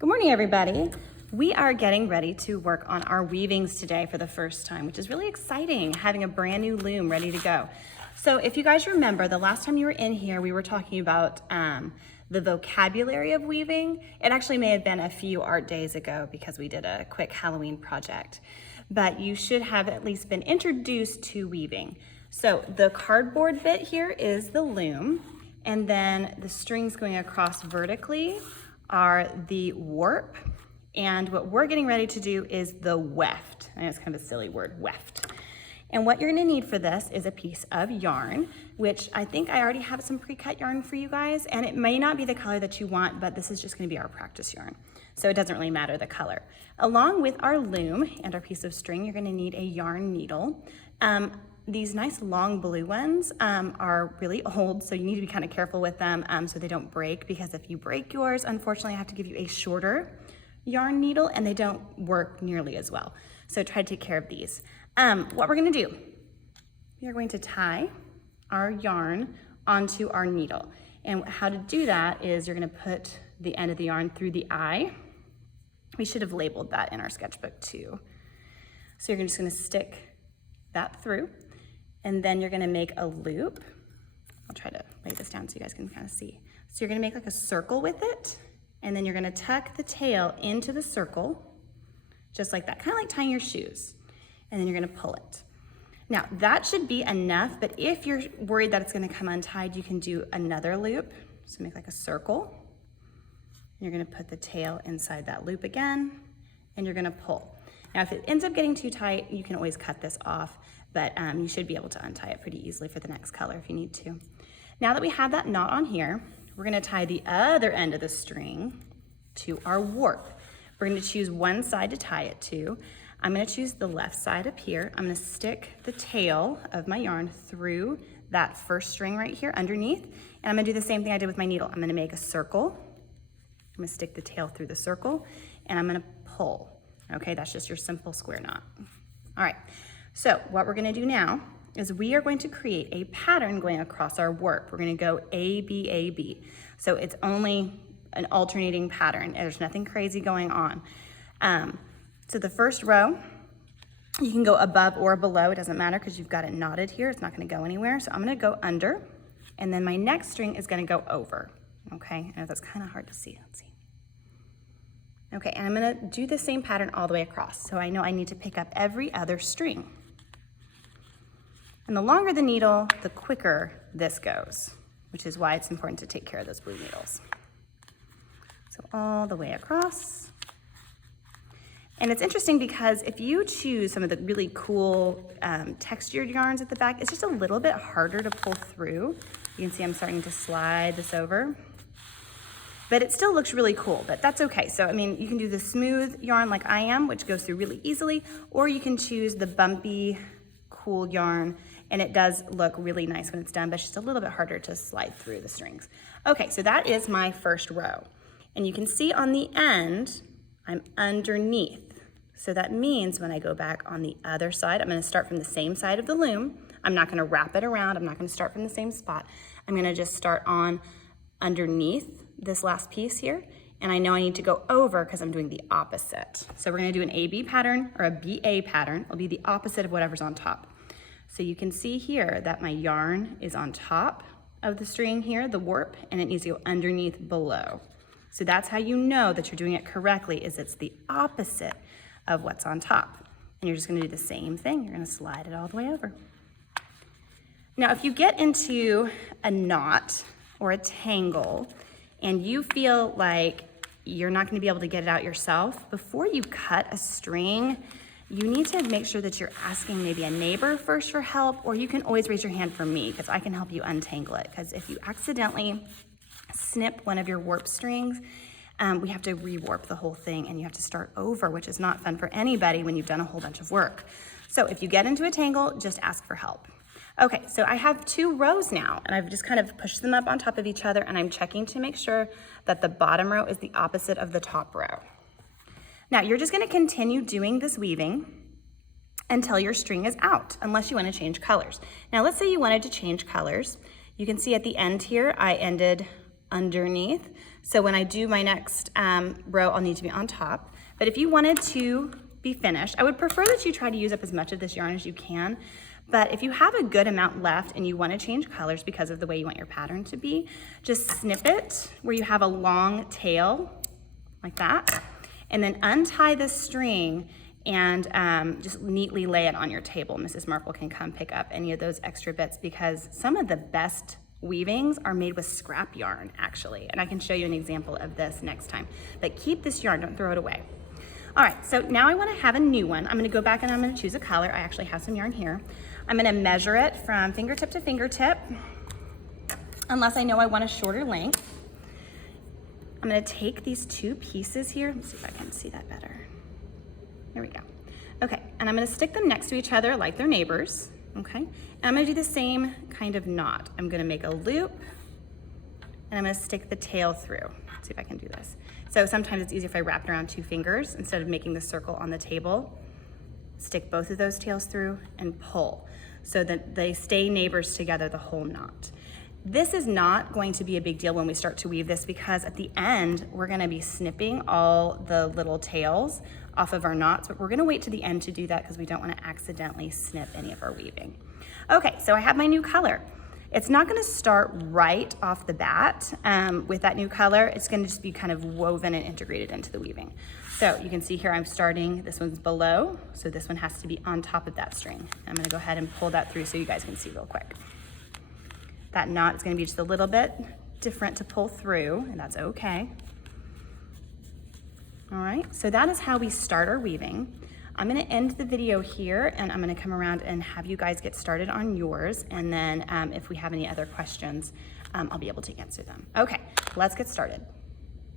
Good morning, everybody. We are getting ready to work on our weavings today for the first time, which is really exciting, having a brand new loom ready to go. So if you guys remember, the last time you were in here, we were talking about the vocabulary of weaving. It actually may have been a few art days ago because we did a quick Halloween project, but you should have at least been introduced to weaving. So the cardboard bit here is the loom, and then the strings going across vertically are the warp, and what we're getting ready to do is the weft. I know it's kind of a silly word, weft. And what you're gonna need for this is a piece of yarn, which I think I already have some pre-cut yarn for you guys, and it may not be the color that you want, but this is just gonna be our practice yarn. So it doesn't really matter the color. Along with our loom and our piece of string, you're gonna need a yarn needle. These nice long blue ones are really old, so you need to be kind of careful with them so they don't break, because if you break yours, unfortunately I have to give you a shorter yarn needle and they don't work nearly as well. So try to take care of these. What we're gonna do, we are going to tie our yarn onto our needle. And how to do that is you're gonna put the end of the yarn through the eye. We should have labeled that in our sketchbook too. So you're just gonna stick that through, and then you're gonna make a loop. I'll try to lay this down so you guys can kind of see. So you're gonna make like a circle with it, and then you're gonna tuck the tail into the circle, just like that, kind of like tying your shoes. And then you're gonna pull it. Now that should be enough, but if you're worried that it's gonna come untied, you can do another loop. So make like a circle. You're gonna put the tail inside that loop again, and you're gonna pull. Now, if it ends up getting too tight, you can always cut this off, but you should be able to untie it pretty easily for the next color if you need to. Now that we have that knot on here, we're gonna tie the other end of the string to our warp. We're gonna choose one side to tie it to. I'm gonna choose the left side up here. I'm gonna stick the tail of my yarn through that first string right here underneath, and I'm gonna do the same thing I did with my needle. I'm gonna make a circle. I'm gonna stick the tail through the circle, and I'm gonna pull. Okay, that's just your simple square knot. All right, so what we're gonna do now is we are going to create a pattern going across our warp. We're gonna go A, B, A, B. So it's only an alternating pattern. There's nothing crazy going on. So the first row, you can go above or below, it doesn't matter because you've got it knotted here, it's not gonna go anywhere. So I'm gonna go under, and then my next string is gonna go over. Okay, I know that's kind of hard to see, let's see. Okay, and I'm gonna do the same pattern all the way across. So I know I need to pick up every other string. And the longer the needle, the quicker this goes, which is why it's important to take care of those blue needles. So all the way across. And it's interesting because if you choose some of the really cool textured yarns at the back, it's just a little bit harder to pull through. You can see I'm starting to slide this over. But it still looks really cool, but that's okay. So, I mean, you can do the smooth yarn like I am, which goes through really easily, or you can choose the bumpy, cool yarn, and it does look really nice when it's done, but it's just a little bit harder to slide through the strings. Okay, so that is my first row. And you can see on the end, I'm underneath. So that means when I go back on the other side, I'm gonna start from the same side of the loom. I'm not gonna wrap it around. I'm not gonna start from the same spot. I'm gonna just start on underneath this last piece here, and I know I need to go over because I'm doing the opposite. So we're gonna do an AB pattern or a BA pattern. It'll be the opposite of whatever's on top. So you can see here that my yarn is on top of the string here, the warp, and it needs to go underneath below. So that's how you know that you're doing it correctly, is it's the opposite of what's on top. And you're just gonna do the same thing. You're gonna slide it all the way over. Now, if you get into a knot or a tangle, and you feel like you're not gonna be able to get it out yourself, before you cut a string, you need to make sure that you're asking maybe a neighbor first for help, or you can always raise your hand for me because I can help you untangle it. Because if you accidentally snip one of your warp strings, we have to rewarp the whole thing and you have to start over, which is not fun for anybody when you've done a whole bunch of work. So if you get into a tangle, just ask for help. Okay, so I have 2 rows now, and I've just kind of pushed them up on top of each other, and I'm checking to make sure that the bottom row is the opposite of the top row. Now, you're just gonna continue doing this weaving until your string is out, unless you wanna change colors. Now, let's say you wanted to change colors. You can see at the end here, I ended underneath. So when I do my next row, I'll need to be on top. But if you wanted to be finished, I would prefer that you try to use up as much of this yarn as you can. But if you have a good amount left and you want to change colors because of the way you want your pattern to be, just snip it where you have a long tail like that, and then untie the string and just neatly lay it on your table. Mrs. Marple can come pick up any of those extra bits because some of the best weavings are made with scrap yarn actually, and I can show you an example of this next time. But keep this yarn, don't throw it away. All right, so now I want to have a new one. I'm going to go back and I'm going to choose a color. I actually have some yarn here. I'm going to measure it from fingertip to fingertip, unless I know I want a shorter length. I'm going to take these two pieces here. Let's see if I can see that better. There we go. Okay, and I'm going to stick them next to each other like they're neighbors. Okay, and I'm going to do the same kind of knot. I'm going to make a loop, and I'm going to stick the tail through. Let's see if I can do this. So sometimes it's easier if I wrap it around 2 fingers instead of making the circle on the table. Stick both of those tails through and pull so that they stay neighbors together the whole knot. This is not going to be a big deal when we start to weave this because at the end, we're going to be snipping all the little tails off of our knots, but we're going to wait to the end to do that because we don't want to accidentally snip any of our weaving. Okay, so I have my new color. It's not going to start right off the bat with that new color. It's going to just be kind of woven and integrated into the weaving. So you can see here I'm starting, this one's below, so this one has to be on top of that string. I'm going to go ahead and pull that through so you guys can see real quick. That knot is going to be just a little bit different to pull through, and that's okay. All right, so that is how we start our weaving. I'm going to end the video here, and I'm going to come around and have you guys get started on yours, and then if we have any other questions, I'll be able to answer them. Okay, let's get started.